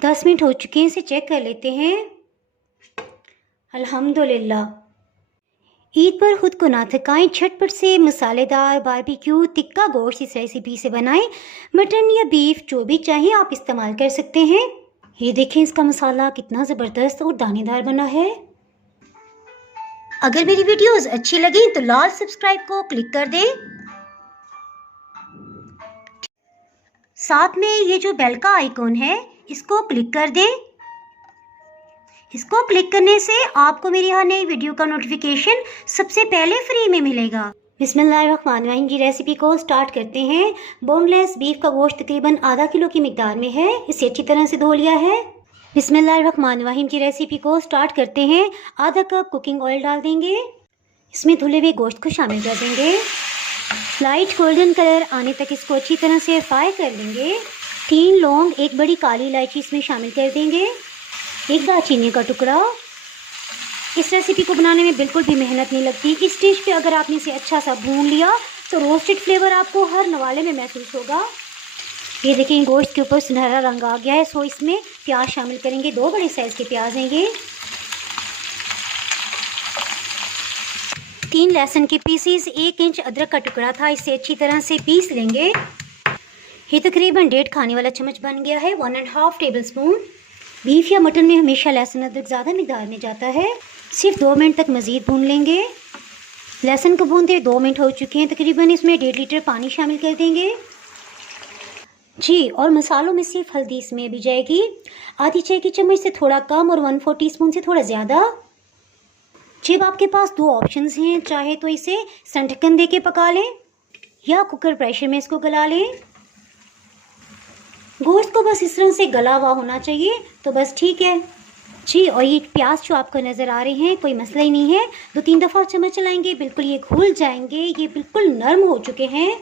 10 minute हो चुके हैं, इसे चेक कर लेते हैं। अल्हम्दुलिल्लाह। ईद पर खुद को ना थकाएं, झटपट से मसालेदार बारबेक्यू टिक्का गोश्त इस रेसिपी से बनाएं। मटन या बीफ जो भी चाहे आप इस्तेमाल कर सकते हैं। ये देखें इसका मसाला कितना ज़बरदस्त और दानेदार बना है। अगर मेरी वीडियोस अच्छी लगी तो लाल सब्सक्राइब को क्लिक कर दें। साथ में ये जो बेल का आइकॉन है इसको क्लिक कर दें। इसको क्लिक करने से आपको मेरी हर नई वीडियो का नोटिफिकेशन सबसे पहले फ्री में मिलेगा। बिस्मिल्लाहिर्रहमानिर्रहीम की रेसिपी को स्टार्ट करते हैं। बोनलेस बीफ का गोश्त तकरीबन आधा किलो की मिकदार में है। इसे अच्छी तरह से धो लिया है। बिस्मिल्लाहिर्रहमानिर्रहीम की रेसिपी को स्टार्ट करते हैं। आधा कप कुकिंग ऑयल डाल देंगे। इसमें धुले हुए गोश्त को शामिल कर देंगे। लाइट गोल्डन कलर आने तक इसको अच्छी तरह से फ्राई कर लेंगे। 3 लौंग, 1 बड़ी काली इलायची इसमें शामिल कर देंगे। 1 दालचीनी का टुकड़ा। इस रेसिपी को बनाने में बिल्कुल भी मेहनत नहीं लगती। इस स्टेज पे अगर आपने इसे अच्छा सा भून लिया तो रोस्टेड फ्लेवर आपको हर नवाले में महसूस होगा। ये देखें गोश्त के ऊपर सुनहरा रंग आ गया है। सो इसमें प्याज शामिल करेंगे। 2 बड़े साइज़ के प्याज हैं ये। 3 लहसुन के पीसीस, 1 इंच अदरक का टुकड़ा था, इसे अच्छी तरह से पीस लेंगे। ये तकरीबन 1.5 खाने वाला चम्मच बन गया है। 1.5 टेबल स्पून। बीफ या मटन में हमेशा लहसुन अदरक ज़्यादा मिकदार में जाता है। सिर्फ 2 मिनट तक मज़ीद भून लेंगे। लहसुन को भूनते 2 मिनट हो चुके हैं। तकरीबन इसमें 1.5 लीटर पानी शामिल कर देंगे जी। और मसालों में सिर्फ हल्दी इसमें भी जाएगी, आधी चाय की चम्मच से थोड़ा कम और 1/4 टीस्पून से थोड़ा ज़्यादा। जब आपके पास 2 ऑप्शंस हैं, चाहे तो इसे ढक्कन दे के पका लें या कुकर प्रेशर में इसको गला लें। गोश्त को बस इस तरह से गला हुआ होना चाहिए तो बस ठीक है जी। और ये प्याज जो आपको नज़र आ रहे हैं कोई मसला ही नहीं है। 2-3 दफ़ा चम्मच चलाएंगे बिल्कुल ये घुल जाएंगे। ये बिल्कुल नरम हो चुके हैं।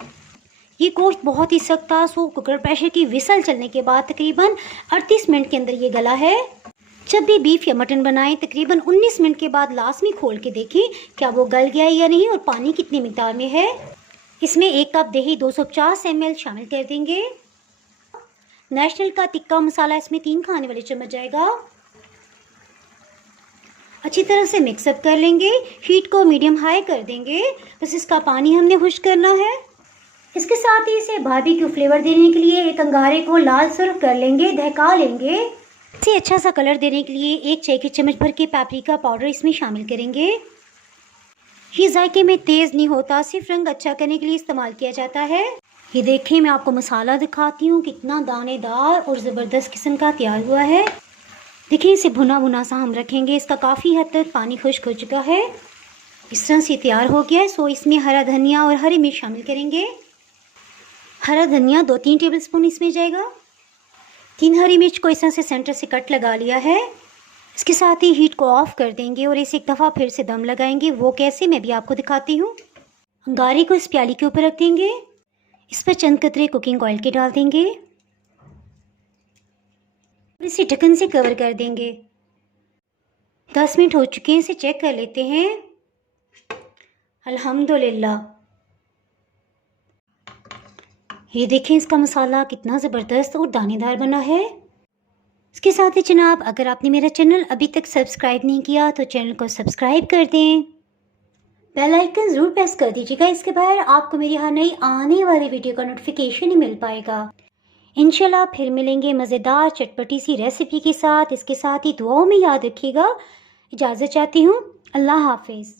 ये गोश्त बहुत ही सख्त था। सो कुकर प्रेशर की विसल चलने के बाद तकरीबन 38 मिनट के अंदर ये गला है। जब भी बीफ या मटन बनाएं तकरीबन 19 मिनट के बाद लाजमी खोल के देखें क्या वो गल गया है या नहीं और पानी कितनी मिकदार में है। इसमें 1 कप दही 250 ml शामिल कर देंगे। नेशनल का टिक्का मसाला इसमें 3 खाने वाले चम्मच जाएगा। अच्छी तरह से मिक्सअप कर लेंगे। हीट को मीडियम हाई कर देंगे। बस इसका पानी हमने खुश्क करना है। इसके साथ ही इसे बारबेक्यू फ्लेवर देने के लिए एक अंगारे को लाल सर्व कर लेंगे, दहका लेंगे। इसे अच्छा सा कलर देने के लिए 1 चाय की चम्मच भर के पेपरिका पाउडर इसमें शामिल करेंगे। ये जायके में तेज़ नहीं होता, सिर्फ रंग अच्छा करने के लिए इस्तेमाल किया जाता है। ये देखिए मैं आपको मसाला दिखाती हूँ कितना दानेदार और ज़बरदस्त किस्म का तैयार हुआ है। देखिए इसे भुना भुना सा हम रखेंगे। इसका काफ़ी हद तक पानी खुश्क हो चुका है। इस तरह से तैयार हो गया है। सो इसमें हरा धनिया और हरी मिर्च शामिल करेंगे। हरा धनिया 2-3 टेबल स्पून इसमें जाएगा। 3 हरी मिर्च को इस तरह से सेंटर से कट लगा लिया है। इसके साथ ही हीट को ऑफ कर देंगे और इसे एक दफ़ा फिर से दम लगाएंगे। वो कैसे मैं भी आपको दिखाती हूँ। अंगारे को इस प्याली के ऊपर रख देंगे। इस पर चंद कतरे कुकिंग ऑयल के डाल देंगे और इसे ढक्कन से कवर कर देंगे। 10 मिनट हो चुके हैं, इसे चेक कर लेते हैं। अल्हम्दुलिल्लाह। ये देखें इसका मसाला कितना ज़बरदस्त और दानेदार बना है। इसके साथ ही जनाब अगर आपने मेरा चैनल अभी तक सब्सक्राइब नहीं किया तो चैनल को सब्सक्राइब कर दें। बेल आइकन ज़रूर प्रेस कर दीजिएगा। इसके बाद आपको मेरी हर नई आने वाली वीडियो का नोटिफिकेशन ही मिल पाएगा। इंशाल्लाह फिर मिलेंगे मज़ेदार चटपटी सी रेसिपी के साथ। इसके साथ ही दुआओं में याद रखिएगा। इजाज़त चाहती हूँ। अल्लाह हाफिज़।